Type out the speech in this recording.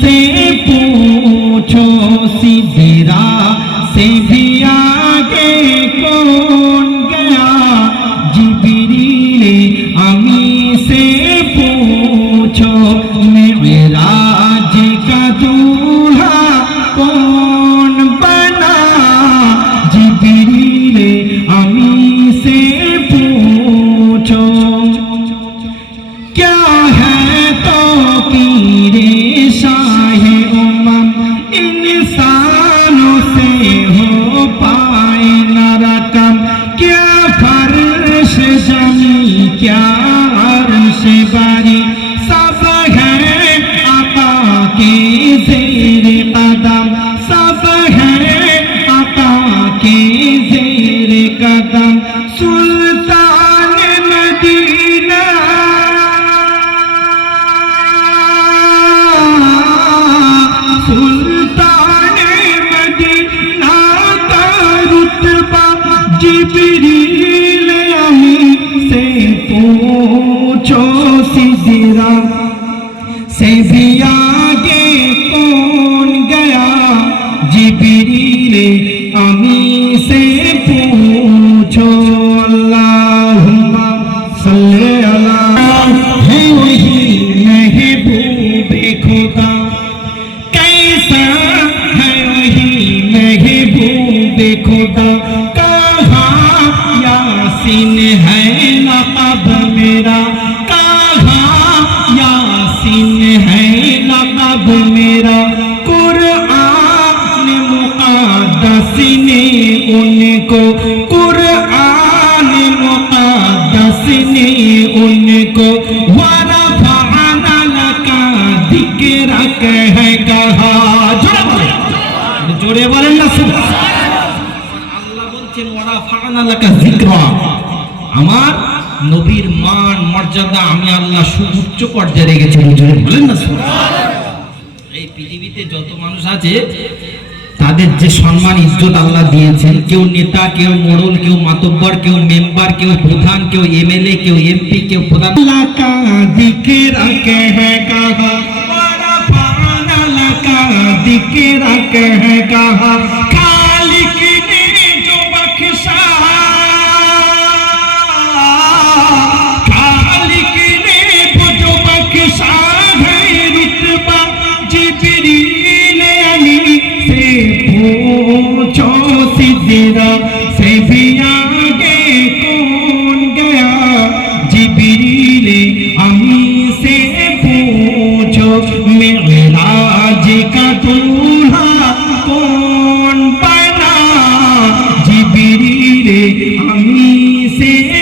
से पूछो सिदरा से भी जिबरील अमी से पूछो सिजरा से भी आगे कौन गया? जिबरील अमी से पूछो। अल्लाहुम्मा सल्ले अला। है वही महबूब खुदा। कैसा है वही महबूब खुदा? यासीन है लकब मेरा कहा यासीन है लकब मेरा कुरआन मुकादस ने उनको कुरआन मुकादस ने उनको जोड़े बोलें सुबह বলছেন ওরা ফানা লাকা যিকরা। আমার নবীর মান, মর্যাদা আমি আল্লাহ সুউচ্চ পর্যায়ে রেখেছি জোরে বলেন না এই পৃথিবীতে যত মানুষ আছে, তাদের যে সম্মান, ইজ্জত আল্লাহ দিয়েছেন, কেউ নেতা, কেউ মোড়ল, কেউ মাতব্বর, কেউ মেম্বার, কেউ প্রধান, কেউ এমএলএ, কেউ এমপি, কেউ প্রধান। আল্লাহ কা দিকরা কহে? जिब्रील अमी से पूछो मेराज का दूल्हा कौन बना जिब्रील अमी से पूछो